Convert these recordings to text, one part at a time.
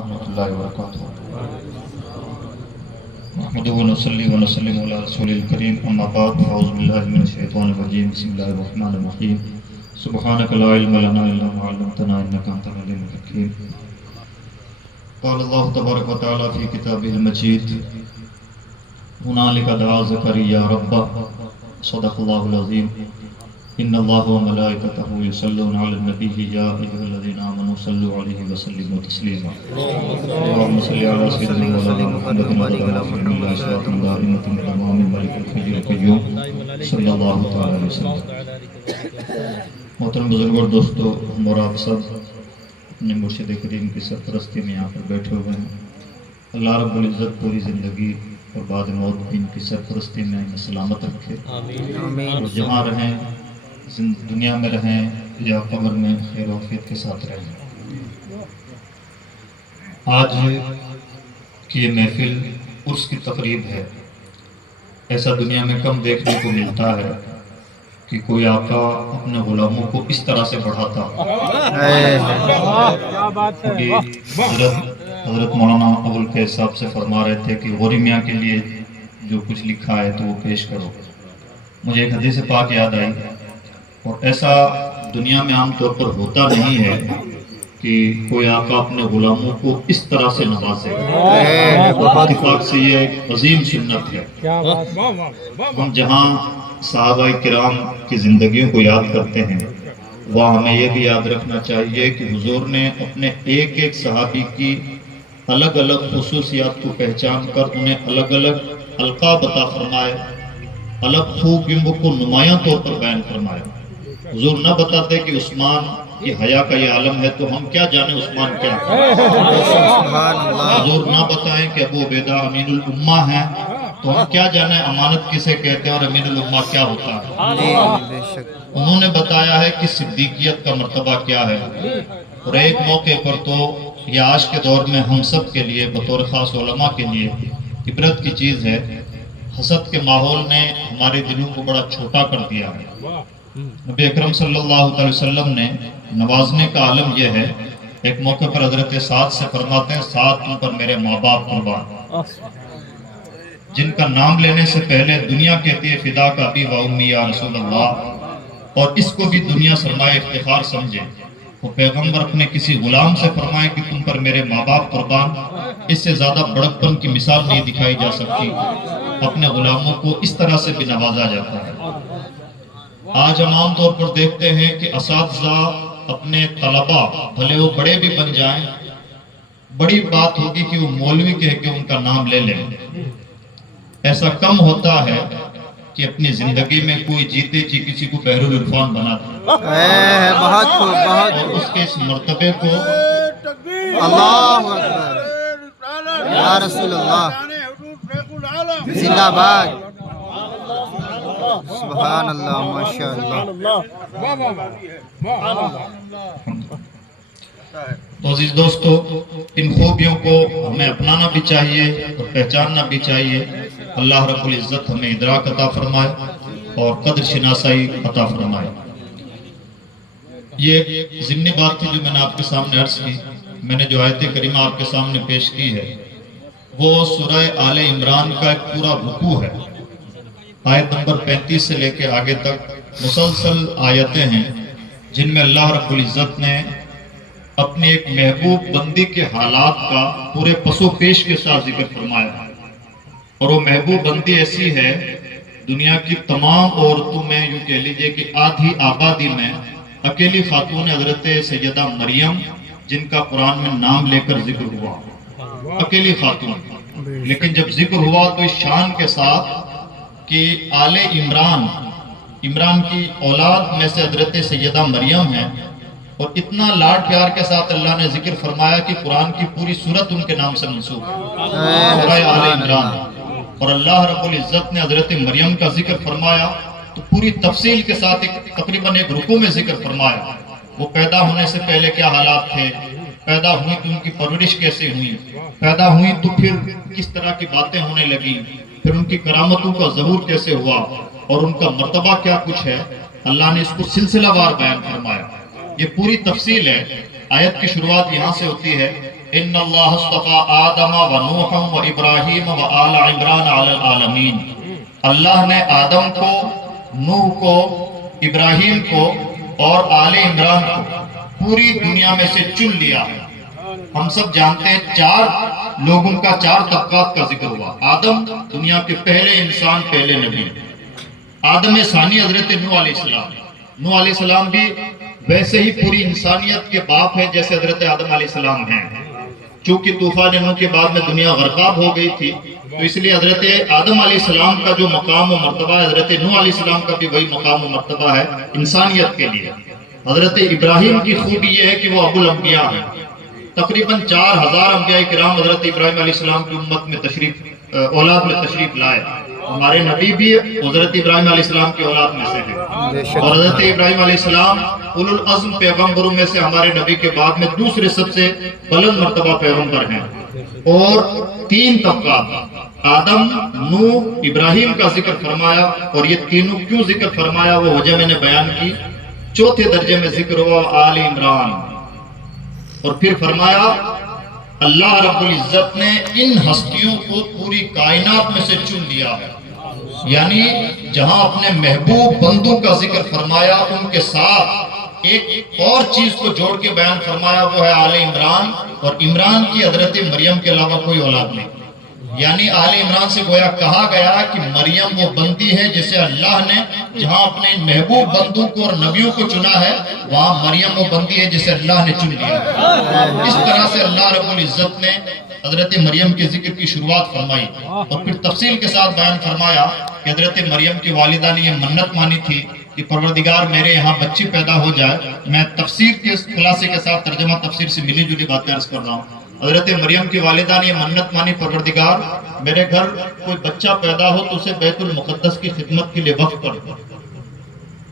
ورحمۃ اللہ وبرکاتہ۔ نحمده ونصلي ونسلم على رسول الكريم، اما بعد، اعوذ باللہ من الشیطان الرجیم، بسم اللہ الرحمن الرحیم، سبحانک لا علم لنا الا ما علمتنا انک انت العلیم الحکیم۔ قال اللہ تبارک و تعالی فی کتابہ المجید، هنالک دعا زکریا ربہ، صدق اللہ العظیم۔ ان اللہ و ملائکتہ یصلون علی النبی یا ایھا الذین آمنوا صلوا علیہ وسلموا تسلیما۔ اللهم صل علی سیدنا مولانا محمد وعلی آلہ محمد صلاۃ دائمۃ بدوام الملک الحی القیوم صلی اللہ تعالی علیہ وسلم۔ محترم بزرگوں اور دوستو، ہم اور آپ سب اپنے مرشد کریم کی سرپرستی میں یہاں پر بیٹھے ہوئے ہیں۔ اللہ رب العزت پوری زندگی اور بعد موت ان کی سرپرستی میں ہمیں سلامت رکھے، اور جہاں رہیں، دنیا میں رہیں یا قبر میں، خیر و عافیت کے ساتھ رہیں۔ آج کی یہ محفل عرس کی تقریب ہے۔ ایسا دنیا میں کم دیکھنے کو ملتا ہے کہ کوئی آقا اپنے غلاموں کو اس طرح سے بڑھاتا۔ حضرت مولانا ابوالفیض صاحب سے فرما رہے تھے کہ غوری میاں کے لیے جو کچھ لکھا ہے تو وہ پیش کرو۔ مجھے ایک حدیث پاک یاد آئی، اور ایسا دنیا میں عام طور پر ہوتا نہیں ہے کہ کوئی آقا اپنے غلاموں کو اس طرح سے نوازے۔ اتفاق سے یہ ایک عظیم سنت ہے۔ ہم جہاں صحابہ کرام کی زندگیوں کو یاد کرتے ہیں، وہاں ہمیں یہ بھی یاد رکھنا چاہیے کہ حضور نے اپنے ایک ایک صحابی کی الگ الگ خصوصیات کو پہچان کر انہیں الگ الگ القاب عطا فرمائے، الگ خوبیوں کو نمایاں طور پر بیان فرمایا۔ حضور نہ بتاتے کہ عثمان کی حیا کا یہ عالم ہے تو ہم کیا جانے عثمان کیا ہے۔ حضور نہ بتائیں کہ ابو عبیدہ امین الامہ ہیں تو ہم کیا جانے امانت کسے کہتے ہیں اور امین الامہ کیا ہوتا ہے۔ انہوں نے بتایا ہے کہ صدیقیت کا مرتبہ کیا ہے، اور ایک موقع پر تو یہ آج کے دور میں ہم سب کے لیے بطور خاص علماء کے لیے عبرت کی چیز ہے۔ حسد کے ماحول نے ہمارے دلوں کو بڑا چھوٹا کر دیا ہے۔ نبی اکرم صلی اللہ علیہ وسلم نے نوازنے کا عالم یہ ہے، ایک موقع پر حضرت سعد سے فرماتے ہیں، سعد تم پر میرے ماں باپ قربان، جن کا نام لینے سے پہلے دنیا کہتی ہے فدا کا ابی و امی یا رسول اللہ، اور اس کو بھی دنیا سرمایہ افتخار سمجھے۔ وہ پیغمبر اپنے کسی غلام سے فرمائے کہ تم پر میرے ماں باپ قربان، اس سے زیادہ بڑکپن کی مثال نہیں دکھائی جا سکتی۔ اپنے غلاموں کو اس طرح سے بھی نوازا جاتا ہے۔ آج ہم عام طور پر دیکھتے ہیں کہ اساتذہ اپنے طلباء بھلے وہ بڑے بھی بن جائیں، بڑی بات ہوگی کہ وہ مولوی کہہ کے ان کا نام لے لیں۔ ایسا کم ہوتا ہے کہ اپنی زندگی میں کوئی جیتے جی کسی کو بحر العرفان بنا دے، اور اس کے اس مرتبے کو اللہ اکبر یا رسول اللہ زندہ باد، سبحان اللہ، ماشاءاللہ۔ تو عزیز دوستو، ان خوبیوں کو ہمیں اپنانا بھی چاہیے اور پہچاننا بھی چاہیے۔ اللہ رب العزت ہمیں ادراک عطا فرمائے اور قدر شناسائی عطا فرمائے۔ یہ ایک ضمنی بات تھی جو میں نے آپ کے سامنے عرض کی۔ میں نے جو آیت کریمہ آپ کے سامنے پیش کی ہے وہ سورہ آل عمران کا ایک پورا رکوع ہے۔ آیت نمبر 35 سے لے کے آگے تک مسلسل آیتیں ہیں جن میں اللہ رب العزت نے اپنے ایک محبوب بندی کے حالات کا پورے پس و پیش کے ساتھ ذکر فرمایا، اور وہ محبوب بندی ایسی ہے دنیا کی تمام عورتوں میں، یوں کہہ لیجئے کہ آدھی آبادی میں اکیلی خاتون حضرت سیدہ مریم جن کا قرآن میں نام لے کر ذکر ہوا، اکیلی خاتون۔ لیکن جب ذکر ہوا تو اس شان کے ساتھ کہ آل عمران کی اولاد میں سے حضرت سیدہ مریم ہیں، اور اتنا لاڈ پیار کے ساتھ اللہ نے ذکر فرمایا کہ قرآن کی پوری سورت ان کے نام سے منسوب ہے، سورہ آل عمران۔ اور اللہ رب العزت نے حضرت مریم کا ذکر فرمایا تو پوری تفصیل کے ساتھ تقریباً ایک رکوع میں ذکر فرمایا۔ وہ پیدا ہونے سے پہلے کیا حالات تھے، پیدا ہوئی تو ان کی پرورش کیسے ہوئی، پیدا ہوئی تو پھر کس طرح کی باتیں ہونے لگی، پھر ان کی کرامتوں کا ظہور کیسے ہوا، اور ان کا مرتبہ کیا کچھ ہے۔ اللہ نے اس کو سلسلہ وار بیان فرمایا۔ یہ پوری تفصیل ہے۔ آیت کی شروعات یہاں سے ہوتی ہے، ان اللہ اصطفى آدم و نوح و ابراہیم و آل عمران علی العالمین، اللہ نے آدم کو، نوح کو، ابراہیم کو اور آل عمران کو پوری دنیا میں سے چن لیا۔ ہم سب جانتے ہیں 4 لوگوں کا 4 طبقات کا ذکر ہوا۔ آدم دنیا کے پہلے انسان، پہلے نبی۔ آدم ثانی حضرت نوح علیہ السلام۔ نوح علیہ السلام بھی ویسے ہی پوری انسانیت کے باپ ہیں جیسے حضرت آدم علیہ السلام ہیں۔ چونکہ طوفان نوح کے بعد میں دنیا غرقاب ہو گئی تھی، تو اس لیے حضرت آدم علیہ السلام کا جو مقام و مرتبہ ہے، حضرت نوح علیہ السلام کا بھی وہی مقام و مرتبہ ہے انسانیت کے لیے۔ حضرت ابراہیم کی خوبی یہ ہے کہ وہ ابو الانبیاء ہیں۔ تقریباً 4000 انبیاء کرام حضرت ابراہیم علیہ السلام کی امت میں اولاد میں تشریف لائے۔ ہمارے نبی بھی حضرت ابراہیم علیہ السلام کی اولاد میں سے ہیں، اور حضرت ابراہیم علیہ السلام اولو العزم پیغمبروں میں سے ہمارے نبی کے بعد میں دوسرے سب سے بلند مرتبہ پیغمبر ہیں۔ اور 3 طبقات آدم، نوح، ابراہیم کا ذکر فرمایا، اور یہ تینوں کیوں ذکر فرمایا وہ وجہ میں نے بیان کی۔ 4تھے درجے میں ذکر ہوا آل عمران، اور پھر فرمایا اللہ رب العزت نے ان ہستیوں کو پوری کائنات میں سے چن لیا ہے، یعنی جہاں اپنے محبوب بندوں کا ذکر فرمایا ان کے ساتھ ایک اور چیز کو جوڑ کے بیان فرمایا، وہ ہے آل عمران۔ اور عمران کی حضرت مریم کے علاوہ کوئی اولاد نہیں، یعنی آل عمران سے گویا کہا گیا کہ مریم وہ بندی ہے جسے اللہ نے جہاں اپنے محبوب بندوں کو اور نبیوں کو چنا ہے، وہاں مریم وہ بندی ہے جسے اللہ نے چن لیا ہے۔ اس طرح سے اللہ رب العزت نے حضرت مریم کے ذکر کی شروعات فرمائی، اور پھر تفصیل کے ساتھ بیان فرمایا کہ حضرت مریم کی والدہ نے یہ منت مانی تھی کہ پروردگار میرے یہاں بچی پیدا ہو جائے۔ میں تفسیر کے خلاصے کے ساتھ ترجمہ تفسیر سے ملی جلی باتیں عرض کر رہا ہوں۔ حضرت مریم کی والدہ نے یہ منت مانی، پروردگار میرے گھر کوئی بچہ پیدا ہو تو اسے بیت المقدس کی خدمت کے لیے وقف کر دو۔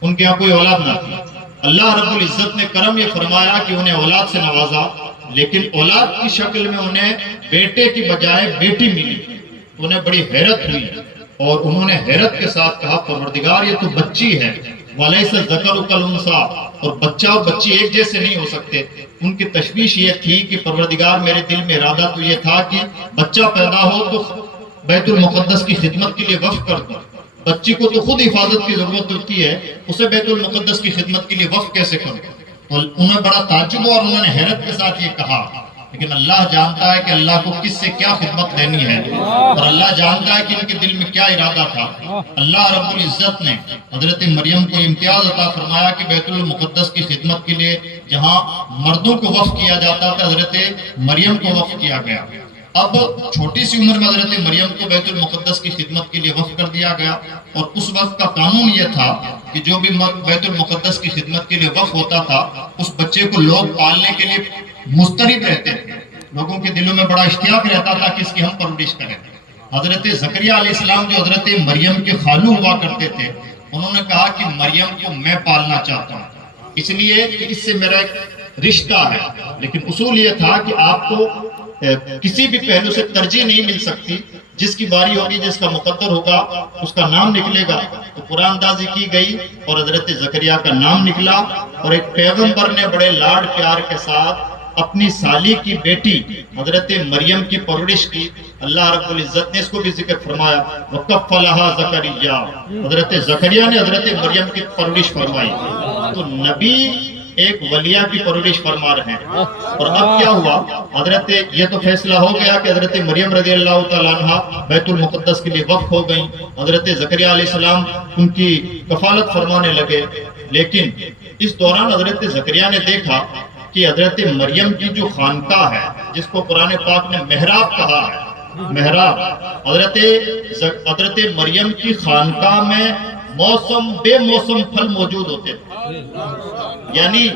ان کے یہاں کوئی اولاد نہ تھی۔ اللہ رب العزت نے کرم یہ فرمایا کہ انہیں اولاد سے نوازا، لیکن اولاد کی شکل میں انہیں بیٹے کی بجائے بیٹی ملی۔ انہیں بڑی حیرت ہوئی، اور انہوں نے حیرت کے ساتھ کہا پروردگار یہ تو بچی ہے، وَلَيْسَ الذَّكَرُ كَالْأُنثَىٰ، اور بچہ اور بچی ایک جیسے نہیں ہو سکتے۔ ان کی تشویش یہ تھی کہ پروردگار میرے دل میں ارادہ تو یہ تھا کہ بچہ پیدا ہو تو بیت المقدس کی خدمت کے لیے وقف کر دو، بچی کو تو خود حفاظت کی ضرورت ہوتی ہے، اسے بیت المقدس کی خدمت کے لیے وقف کیسے کرو؟ تو انہیں بڑا تعجب ہوا اور انہوں نے حیرت کے ساتھ یہ کہا، لیکن اللہ جانتا ہے کہ اللہ کو کس سے کیا خدمت لینی ہے، اور اللہ جانتا ہے کہ ان کے دل میں کیا ارادہ تھا۔ اللہ رب العزت نے حضرت مریم کو امتیاز عطا فرمایا کہ بیت المقدس کی خدمت کے لیے جہاں مردوں کو وقف کیا جاتا تھا، حضرت مریم کو وقف کیا گیا۔ اب چھوٹی سی عمر میں حضرت مریم کو بیت المقدس کی خدمت کے لیے وقف کر دیا گیا، اور اس وقت کا قانون یہ تھا کہ جو بھی مرد بیت المقدس کی خدمت کے لیے وقف ہوتا تھا، اس بچے کو لوگ پالنے کے لیے مضطرب رہتے تھے، لوگوں کے دلوں میں بڑا اشتیاق رہتا تھا کہ اس کی ہم پرورش کریں۔ حضرت زکریا علیہ السلام جو حضرت مریم کے خالو ہوا کرتے تھے، انہوں نے کہا کہ مریم کو میں پالنا چاہتا ہوں، اس لیے کہ اس سے میرا ایک رشتہ ہے، لیکن اصول یہ تھا کہ آپ کو کسی بھی پہلو سے ترجیح نہیں مل سکتی، جس کی باری ہوگی، جس کا مقدر ہوگا اس کا نام نکلے گا۔ تو قرآن اندازی کی گئی اور حضرت زکریا کا نام نکلا، اور ایک پیغمبر نے بڑے لاڈ پیار کے ساتھ اپنی سالی کی بیٹی حضرت مریم کی پرورش کی۔ اللہ رب العزت نے اس کو بھی ذکر فرمایا، وَكَفَّلَهَا زَكَرِيَّا، حضرت زکریا نے حضرت مریم کی پرورش فرمائی۔ تو نبی ایک ولیہ کی پرورش فرما رہے ہیں۔ اور اب کیا ہوا، حضرت یہ تو فیصلہ ہو گیا کہ حضرت مریم رضی اللہ تعالیٰ عنہ بیت المقدس کے لیے وقف ہو گئیں، حضرت زکریا علیہ السلام ان کی کفالت فرمانے لگے۔ لیکن اس دوران حضرت زکریا نے دیکھا کہ حضرت مریم کی جو خانقاہ ہے، جس کو قرآن پاک نے محراب کہا ہے، محراب، حضرت مریم کی خانقاہ میں موسم بے موسم پھل موجود ہوتے تھے، یعنی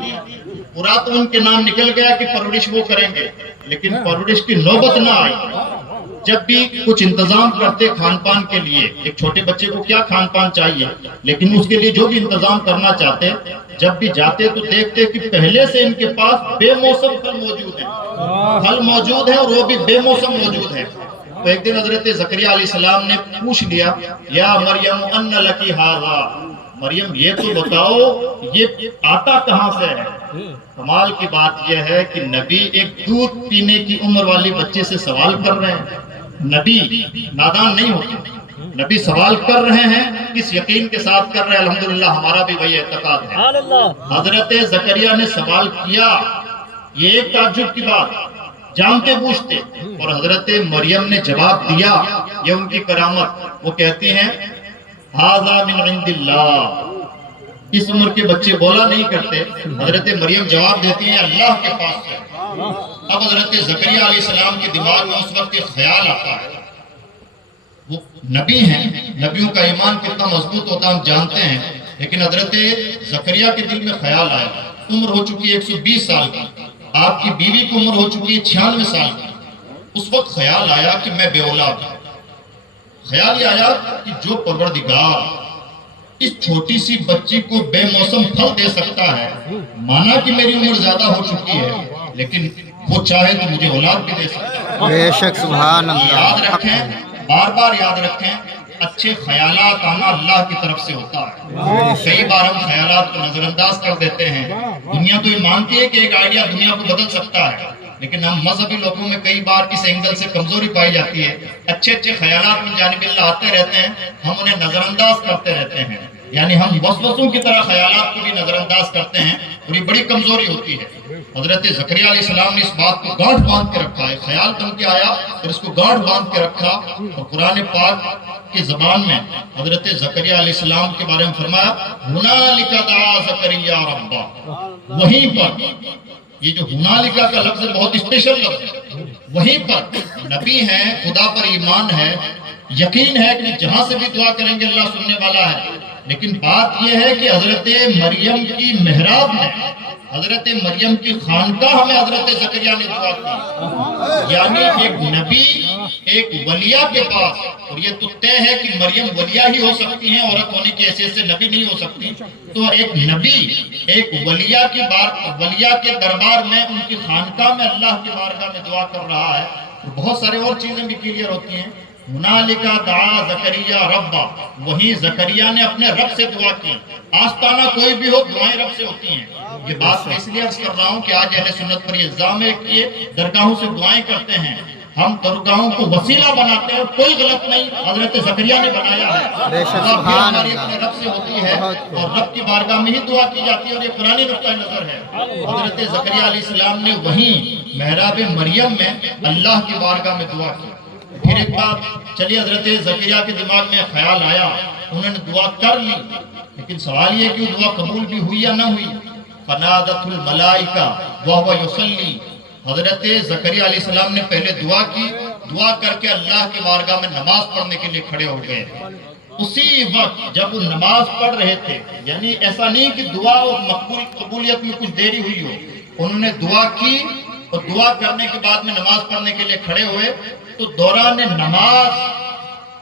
پورا تو ان کے نام نکل گیا کہ پرورش وہ کریں گے، لیکن پرورش کی نوبت نہ آئی۔ جب بھی کچھ انتظام کرتے کھان پان کے لیے، ایک چھوٹے بچے کو کیا کھان پان چاہیے، لیکن اس کے لیے جو بھی انتظام کرنا چاہتے، جب بھی جاتے تو دیکھتے کہ پہلے سے ان کے پاس بے موسم پھل موجود ہے، پھل موجود ہے اور وہ بھی بے موسم موجود ہے۔ تو ایک دن حضرت زکریا علیہ السلام نے پوچھ لیا، یا مریم ان لکی ھذا، مریم یہ تو بتاؤ یہ آتا کہاں سے ہے؟ کمال کی بات یہ ہے کہ نبی ایک دودھ پینے کی عمر والی بچے سے سوال کر رہے ہیں. نبی نادان نہیں ہوتے. نبی سوال کر رہے ہیں، کس یقین کے ساتھ کر رہے ہیں؟ الحمدللہ ہمارا بھی وہی اعتقاد ہے. حضرت زکریا نے سوال کیا، یہ ایک تعجب کی بات، جانتے بوجھتے. اور حضرت مریم نے جواب دیا، یہ ان کی کرامت. وہ کہتی ہیں ھذا من عند اللہ. اس عمر کے بچے بولا نہیں کرتے. حضرت مریم جواب دیتی ہیں اللہ کے پاس سے. اب حضرت زکریا علیہ السلام کے دماغ میں اس وقت ایک خیال آتا ہے. وہ نبی ہیں، نبیوں کا ایمان کتنا مضبوط ہوتا ہم جانتے ہیں، لیکن حضرت زکریا کے دل میں خیال آیا. عمر ہو چکی ہے 120 سال کی، آپ کی بیوی کی عمر ہو چکی ہے 96 سال کی. اس وقت خیال آیا کہ میں بے اولاد ہوں. خیال یہ آیا کہ جو پروردگار اس چھوٹی سی بچی کو بے موسم پھل دے سکتا ہے، مانا کہ میری عمر زیادہ ہو چکی ہے، لیکن وہ چاہے تو مجھے اولاد بھی دے سکتا ہے. بے شک سبحان اللہ. یاد رکھیں، بار بار یاد رکھیں، اچھے خیالات آنا اللہ کی طرف سے ہوتا ہے. کئی بار ہم خیالات کو نظر انداز کر دیتے ہیں. دنیا تو یہ مانتی ہے کہ ایک آئیڈیا دنیا کو بدل سکتا ہے، لیکن ہم مذہبی لوگوں میں کئی بار اس اینگل سے کمزوری پائی جاتی ہے. اچھے اچھے خیالات من جانب اللہ آتے رہتے ہیں، ہم انہیں نظر انداز کرتے رہتے ہیں. یعنی ہم وسوسوں کی طرح خیالات کو بھی نظر انداز کرتے ہیں، اور یہ بڑی کمزوری ہوتی ہے. حضرت زکریا علیہ السلام نے اس بات کو گاٹھ باندھ کے رکھا ہے. خیال بن کے آیا اور اس کو گاٹھ باندھ کے رکھا. اور قرآن پاک کی زبان میں حضرت زکریا علیہ السلام کے بارے میں فرمایا ہنالک دعا زکریا ربہ. وہیں پر یہ جو ہنالک کا لفظ بہت اسپیشل لفظ ہے. وہیں پر نبی ہیں، خدا پر ایمان ہے، یقین ہے کہ جہاں سے بھی دعا کریں گے اللہ سننے والا ہے. لیکن بات یہ ہے کہ حضرت مریم کی محراب میں، حضرت مریم کی خانقاہ میں حضرت زکریا نے دعا کی. یعنی ایک نبی ایک ولیہ کے پاس، اور یہ تو طے ہے کہ مریم ولیہ ہی ہو سکتی ہیں، عورت ہونے کی حیثیت سے نبی نہیں ہو سکتی. تو ایک نبی ایک ولیہ کے دربار میں، ان کی خانقاہ میں اللہ کی بارگاہ میں دعا کر رہا ہے. بہت سارے اور چیزیں بھی کلیئر ہوتی ہیں. ہنالک دعا زکریا ربہ، وہیں زکریا نے اپنے رب سے دعا کی. آستانہ کوئی بھی ہو، دعائیں رب سے ہوتی ہیں. یہ بات میں اس لیے عرض کر رہا ہوں کہ آج اہل سنت پر یہ الزام ہے کہ یہ درگاہوں سے دعائیں کرتے ہیں. ہم درگاہوں کو وسیلہ بناتے ہیں، اور کوئی غلط نہیں، حضرت زکریا نے بنایا ہے. دعا بھی ہماری اپنے رب سے ہوتی ہے، اور رب کی بارگاہ میں ہی دعا کی جاتی ہے، اور یہ قرآنی نقطہ نظر ہے. حضرت زکریا علیہ السلام نے وہیں محراب مریم میں اللہ کی بارگاہ میں دعا کی. پھر ایک بات چلی، حضرت زکریا کے دماغ میں خیال آیا، انہوں نے دعا کر لی، لیکن سوال یہ کہ دعا قبول بھی ہوئی یا نہ ہوئی. فنادت الملائکہ وہو یصلی. حضرت زکریا علیہ السلام نے پہلے دعا کی، دعا کر کے اللہ کے بارگاہ میں نماز پڑھنے کے لیے کھڑے ہو گئے. اسی وقت جب وہ نماز پڑھ رہے تھے، یعنی ایسا نہیں کہ دعا اور قبولیت میں کچھ دیری ہوئی ہو، انہوں نے دعا کی اور دعا کرنے کے بعد میں نماز پڑھنے کے لیے کھڑے ہوئے. تو دوران نماز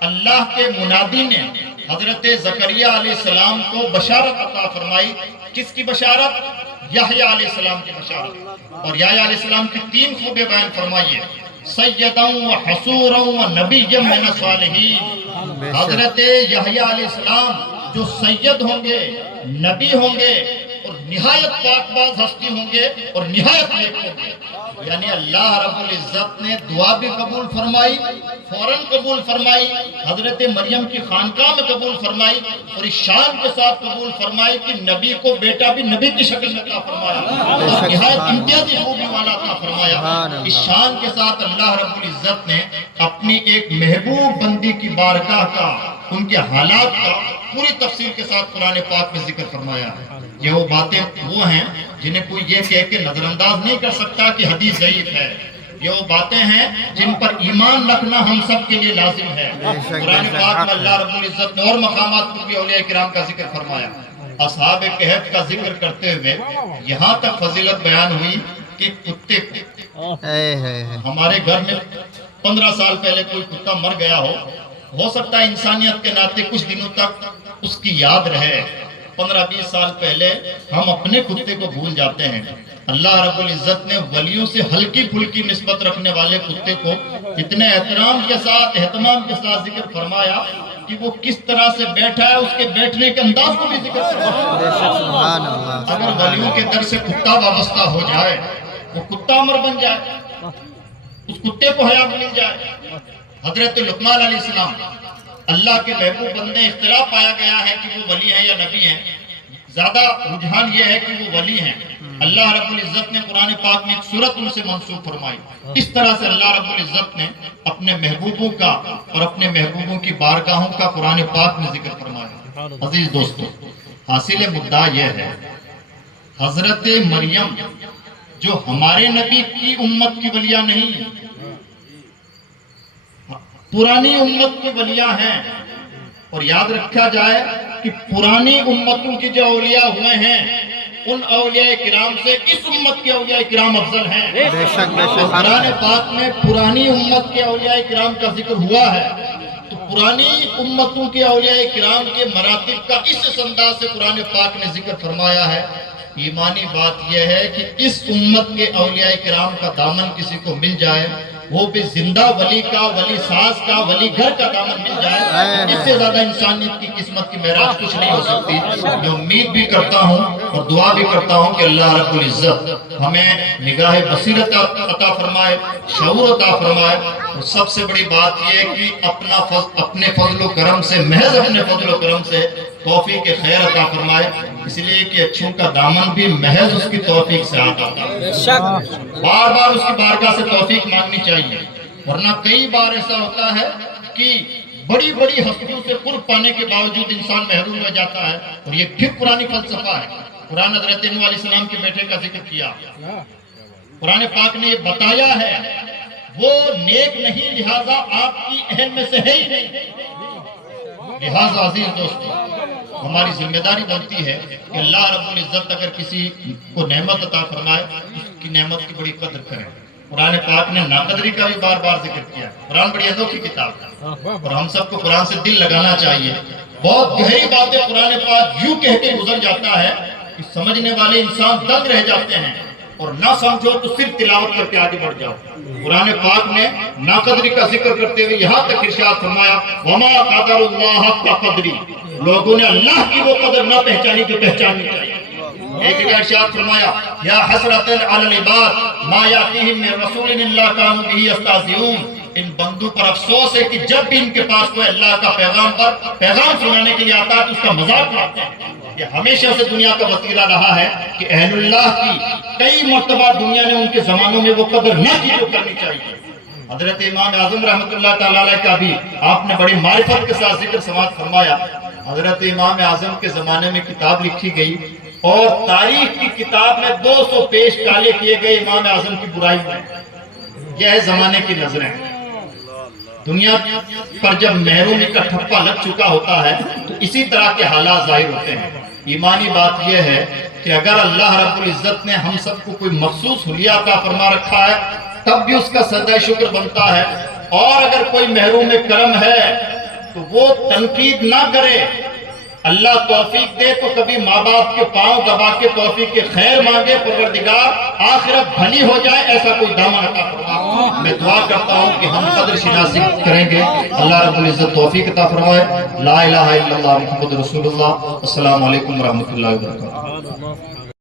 اللہ کے منادی نے حضرت زکریا علیہ السلام کو بشارت عطا فرمائی. کس کی بشارت؟ یحییٰ علیہ السلام کی بشارت. اور یحییٰ علیہ السلام کی 3 خوبیاں بیان فرمائیے. سیداً و حصوراً و نبیًا من الصالحین. حضرت یحییٰ علیہ السلام جو سید ہوں گے، نبی ہوں گے، اور نہایت پاک باز ہستی ہوں گے، اور نہایت نیک ہوں گے. یعنی اللہ رب العزت نے دعا بھی قبول فرمائی، فوراً قبول فرمائی، حضرت مریم کی خانقاہ میں قبول فرمائی، اور اس شان کے ساتھ قبول فرمائی کہ نبی کو بیٹا بھی نبی کی شکل میں عطا فرمایا، اور نہایت امتیازی خوبی والا عطا فرمایا. اس شان کے ساتھ اللہ رب العزت نے اپنی ایک محبوب بندی کی بارگاہ کا، ان کے حالات کا پوری تفصیل کے ساتھ قرآن پاک میں ذکر فرمایا ہے. یہ وہ باتیں وہ ہیں جنہیں کوئی یہ کہہ کے نظر انداز نہیں کر سکتا کہ حدیث ضعیف ہے. یہ وہ باتیں ہیں جن پر ایمان رکھنا ہم سب کے لیے لازم ہے. قرآن پاک میں اللہ رب العزت نے اور مقامات پر بھی اولیاء کرام کا ذکر فرمایا. اصحاب کہف کا ذکر کرتے ہوئے یہاں تک فضیلت بیان ہوئی کہ کتے کو ہمارے گھر میں 15 سال پہلے کوئی کتا مر گیا ہو سکتا ہے انسانیت کے ناطے کچھ دنوں تک اس کی یاد رہے. 15-20 سال پہلے ہم اپنے کتے کو بھول جاتے ہیں. اللہ رب العزت نے ولیوں سے ہلکی پھلکی نسبت رکھنے والے کتے کو اتنے احترام کے ساتھ اہتمام کے ساتھ ذکر فرمایا کہ وہ کس طرح سے بیٹھا ہے، اس کے بیٹھنے کے انداز کو بھی ذکر فرمایا۔ بے شک سبحان اللہ اگر ولیوں کے در سے کتا وابستہ ہو جائے، وہ کتا عمر بن جائے، اس کتے کو حیات مل جائے۔ حضرت لقمان علیہ السلام اللہ کے محبوب بندے، اختلاف پایا گیا ہے کہ وہ ولی ہیں یا نبی ہیں، زیادہ رجحان یہ ہے کہ وہ ولی ہیں۔ اللہ رب العزت نے قرآن پاک میں ایک سورت ان سے منسوب فرمائی۔ اس طرح سے اللہ رب العزت نے اپنے محبوبوں کا اور اپنے محبوبوں کی بارگاہوں کا قرآن پاک میں ذکر فرمایا۔ عزیز دوستو، حاصل مدعا یہ ہے، حضرت مریم جو ہمارے نبی کی امت کی ولیہ نہیں، پرانی امت کے ولیہ ہیں۔ اور یاد رکھا جائے کہ پرانی امتوں کی جو اولیاء ہوئے ہیں، ان اولیاء کرام سے اس امت کے اولیاء کرام افضل ہیں۔ بے شک بے شک قرآن پاک میں پرانی امت کے اولیاء کرام کا ذکر ہوا ہے، تو پرانی امتوں کے اولیاء کرام کے مراتب کا اس انداز سے قرآن پاک نے ذکر فرمایا ہے۔ ایمانی بات یہ ہے کہ اس امت کے اولیاء کرام کا دامن کسی کو مل جائے، وہ بھی زندہ ولی کا، ولی ساز کا، ولی گھر کا دامن مل جائے، اس سے زیادہ انسانیت کی قسمت کی معراج کچھ نہیں ہو سکتی۔ میں امید بھی کرتا ہوں اور دعا بھی کرتا ہوں کہ اللہ رب العزت ہمیں نگاہ بصیرت عطا فرمائے، شعور عطا فرمائے، اور سب سے بڑی بات یہ ہے کہ اپنے فضل و کرم سے، محض اپنے فضل و کرم سے توفیق خیر عطا فرمائے، اس لیے کہ اچھوں کا دامن بھی محض اس کی توفیق سے آتا ہے۔ بار بار اس کی بارگاہ سے توفیق مانگنی چاہیے، ورنہ کئی بار ایسا ہوتا ہے کہ بڑی بڑی ہستیوں سے قرب پانے کے باوجود انسان محروم رہ جاتا ہے، اور یہ پھر قرآنی فلسفہ ہے۔ قرآن حضرت نوح علیہ السلام کے بیٹے کا ذکر کیا، قرآن پاک نے یہ بتایا ہے وہ نیک نہیں، لہٰذا آپ کی اہل میں سے ہے ہی نہیں۔ لہٰذا عزیز دوستو، ہماری ذمہ داری بنتی ہے کہ اللہ رب العزت اگر کسی کو نعمت عطا فرمائے، اس کی نعمت کی بڑی قدر کریں۔ قرآن پاک نے ناقدری کا بھی بار بار ذکر کیا۔ قرآن بڑی انوکھی کتاب ہے، اور ہم سب کو قرآن سے دل لگانا چاہیے۔ بہت گہری باتیں قرآن پاک یوں کہہ کے گزر جاتا ہے کہ سمجھنے والے انسان دنگ رہ جاتے ہیں، اور نہ سمجھو تو صرف تلاوت کر کے آگے بڑھ جاؤ۔ قرآن پاک نے ناقدری کا ذکر کرتے ہوئے یہاں تک ارشاد فرمایا، وَمَا قَدَرُ اللَّهَ حَقَّ قَدْرِهِ، لوگوں نے اللہ کی وہ قدر نہ پہچانی جو پہچاننی چاہیے۔ ایک جگہ ارشاد فرمایا، یا حسرۃ علی العباد ما یاتیہم من رسول الا کانوا بہ یستہزئون، ان بندوں پر افسوس ہے کہ جب بھی ان کے پاس کوئی اللہ کا پیغام سنانے کے لیے آتا ہے تو اس کا مذاق اڑاتے ہیں۔ یہ ہمیشہ سے دنیا کا وسیلہ رہا ہے کہ اہل اللہ کی کئی مرتبہ دنیا نے ان کے زمانوں میں وہ قدر نہ کی جو کرنی چاہیے۔ حضرت امام اعظم رحمۃ اللہ تعالیٰ علیہ کا بھی آپ نے بڑی معرفت کے ساتھ ذکر سماعت فرمایا۔ حضرت امام اعظم کے زمانے میں کتاب لکھی گئی، اور تاریخ کی کتاب میں 200 پیش کالے کیے گئے امام اعظم کی برائی میں۔ یہ ہے زمانے کی نظریں۔ دنیا پر جب محرومی کا ٹھپا لگ چکا ہوتا ہے تو اسی طرح کے حالات ظاہر ہوتے ہیں۔ ایمانی بات یہ ہے کہ اگر اللہ رب العزت نے ہم سب کو کوئی مخصوص حلیہ عطا فرما رکھا ہے، تب بھی اس کا سجدہ شکر بنتا ہے، اور اگر کوئی محروم کرم ہے تو وہ تنقید نہ کرے۔ اللہ توفیق دے تو کبھی ماں باپ کے پاؤں دبا کے توفیق کے خیر مانگے، پروردگار آخرت بھلی ہو جائے، ایسا کوئی دامن عطا فرما۔ میں دعا کرتا ہوں کہ ہم قدر شناسی کریں گے، اللہ رب العزت توفیق عطا فرمائے۔ لا الہ الا اللہ محمد رسول اللہ۔ السلام علیکم ورحمۃ اللہ وبرکاتہ۔